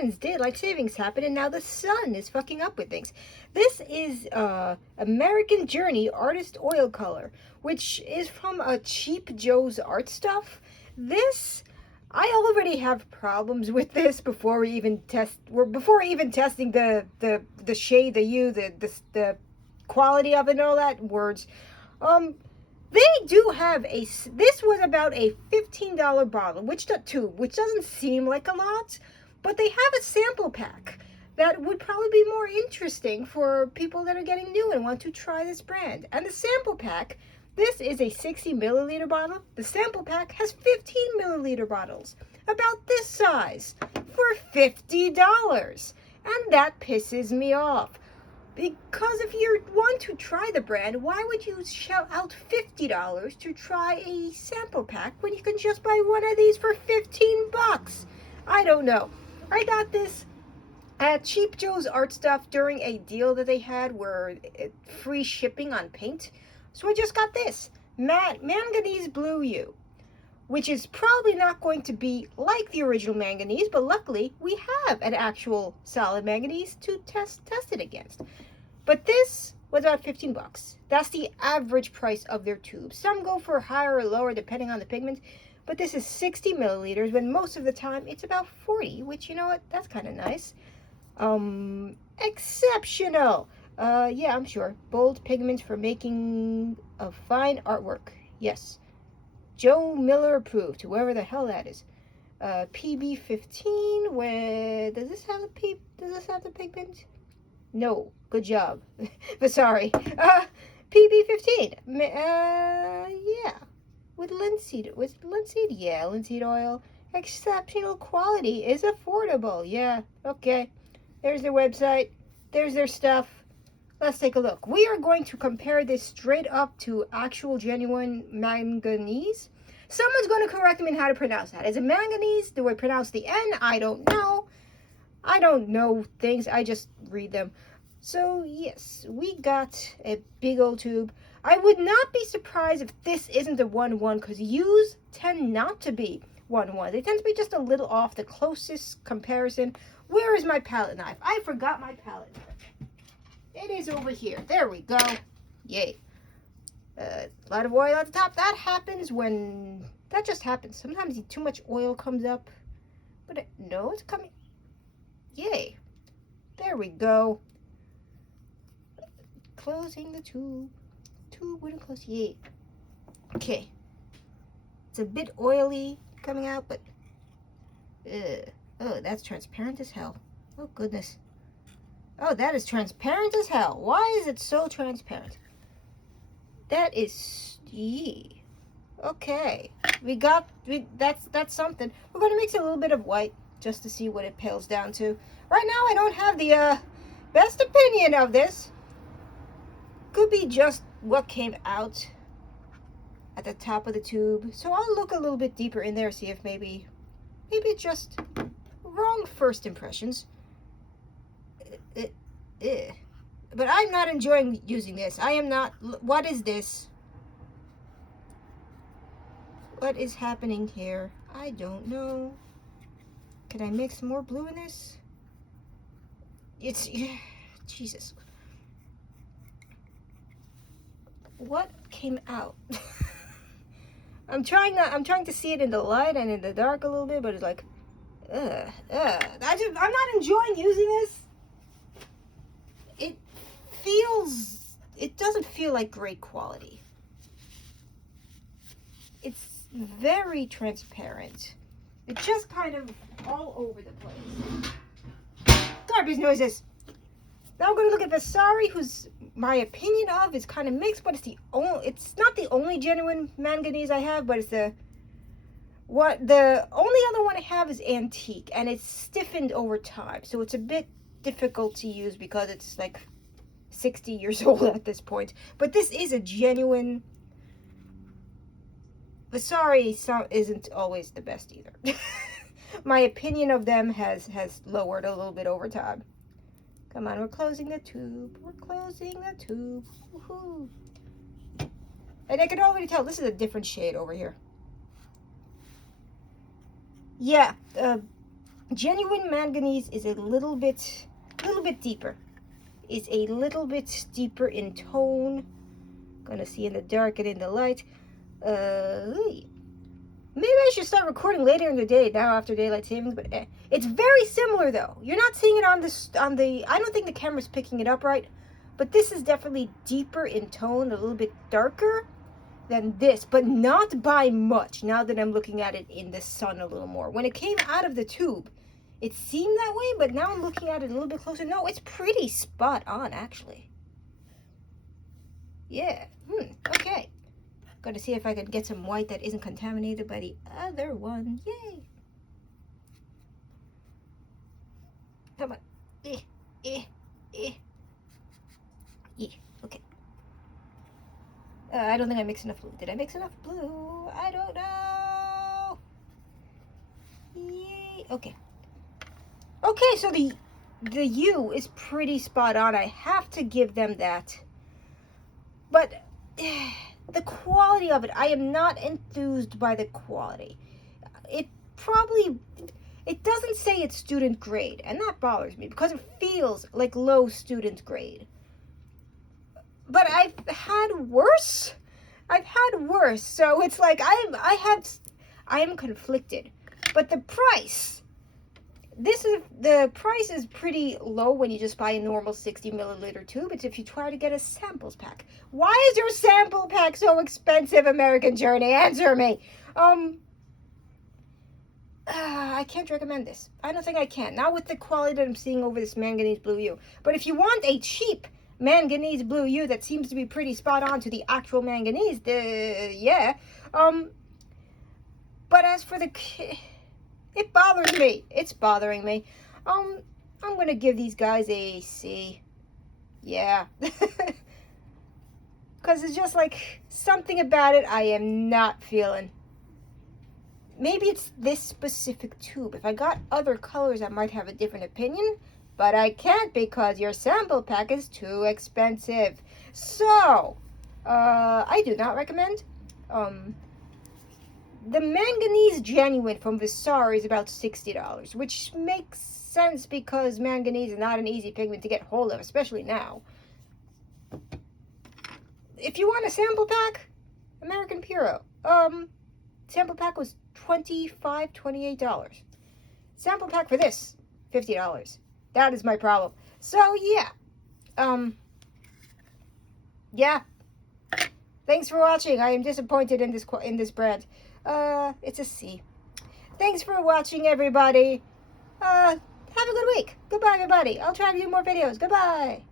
heavens did life savings happen, and now the sun is fucking up with things. This is American Journey Artist Oil Color, which is from Cheap Joe's Art Stuff. This, I already have problems with this before we even testing the shade, the hue, the quality of it and all that words. They do have this was about a $15 bottle, which doesn't seem like a lot, but they have a sample pack that would probably be more interesting for people that are getting new and want to try this brand. And the sample pack, this is a 60 milliliter bottle. The sample pack has 15 milliliter bottles, about this size, for $50. And that pisses me off. Because if you want to try the brand, why would you shell out $50 to try a sample pack when you can just buy one of these for 15 bucks? I don't know. I got this at Cheap Joe's Art Stuff during a deal that they had where free shipping on paint. So I just got this Manganese Blue U, which is probably not going to be like the original manganese, but luckily we have an actual solid manganese to test it against. But this was about 15 bucks. That's the average price of their tubes. Some go for higher or lower depending on the pigment, but this is 60 milliliters when most of the time it's about 40, which, you know what, that's kind of nice. Exceptional. Yeah, I'm sure. Bold pigment for making of fine artwork. Yes. Joe Miller approved, whoever the hell that is. PB15, where does this have the pigment? No, good job. But sorry. PB15. Yeah. With linseed. Yeah, linseed oil. Exceptional quality is affordable. Yeah, okay. There's their website. There's their stuff. Let's take a look. We are going to compare this straight up to actual genuine manganese. Someone's going to correct me on how to pronounce that. Is it manganese? Do I pronounce the N? I don't know. I don't know things. I just read them. So, yes, we got a big old tube. I would not be surprised if this isn't a 1-1 because U's tend not to be 1-1. They tend to be just a little off the closest comparison. Where is my palette knife? I forgot my palette knife. It is over here. There we go. Yay. A lot of oil at the top. That happens when... That just happens. Sometimes too much oil comes up. But no, it's coming. Yay. There we go. Closing the tube. Tube wouldn't close. Yay. Okay. It's a bit oily coming out, but... Oh, that's transparent as hell. Oh, goodness. Oh, that is transparent as hell. Why is it so transparent? That is... Yee. Okay. That's something. We're going to mix a little bit of white just to see what it pales down to. Right now, I don't have the best opinion of this. Could be just what came out at the top of the tube. So I'll look a little bit deeper in there, see if maybe it's just wrong first impressions. But I'm not enjoying using this. I am not. What is this? What is happening here? I don't know. Can I mix more blue in this? It's... Jesus. What came out? I'm trying to see it in the light and in the dark a little bit, but it's like... I'm not enjoying using this. It doesn't feel like great quality. It's very transparent. It's just kind of all over the place. Garbage noises. Now I'm going to look at Vasari, who's my opinion of is kind of mixed, but it's not the only genuine manganese I have, but it's the only other one I have is antique, and it's stiffened over time, so it's a bit difficult to use because it's like 60 years old at this point. But this is a genuine... Vasari isn't always the best either. My opinion of them has lowered a little bit over time. Come on, we're closing the tube. We're closing the tube. Woohoo. And I can already tell this is a different shade over here. Yeah, Genuine manganese is a little bit deeper. It's a little bit deeper in tone. Gonna see in the dark and in the light. Maybe I should start recording later in the day now after daylight savings, but it's very similar though. You're not seeing it on the I don't think the camera's picking it up right, but this is definitely deeper in tone, a little bit darker than this, but not by much now that I'm looking at it in the sun a little more. When it came out of the tube, it seemed that way, but now I'm looking at it a little bit closer. No, it's pretty spot on actually. Yeah, okay. Gotta see if I can get some white that isn't contaminated by the other one. Yay! Come on. Okay. I don't think I mixed enough blue. Did I mix enough blue? I don't know. Yay. Okay. Okay, so the U is pretty spot on. I have to give them that. But the quality of it, I am not enthused by the quality. It doesn't say it's student grade, and that bothers me because it feels like low student grade. But I've had worse. So it's like I am conflicted. But the price is pretty low when you just buy a normal 60 milliliter tube. It's if you try to get a samples pack. Why is your sample pack so expensive, American Journey? Answer me. I can't recommend this. I don't think I can. Not with the quality that I'm seeing over this manganese blue U. But if you want a cheap manganese blue U that seems to be pretty spot on to the actual manganese, yeah. But as for it bothers me. It's bothering me. I'm gonna give these guys a C. Yeah. Because it's just like something about it I am not feeling. Maybe it's this specific tube. If I got other colors, I might have a different opinion. But I can't because your sample pack is too expensive. So, I do not recommend. The manganese genuine from Visar is about $60, which makes sense because manganese is not an easy pigment to get hold of, especially now. If you want a sample pack, American Puro. Sample pack was $28. Sample pack for this, $50. That is my problem. So yeah. Yeah. Thanks for watching. I am disappointed in this brand. It's a C. Thanks for watching, everybody. Have a good week. Goodbye, everybody. I'll try to do more videos. Goodbye.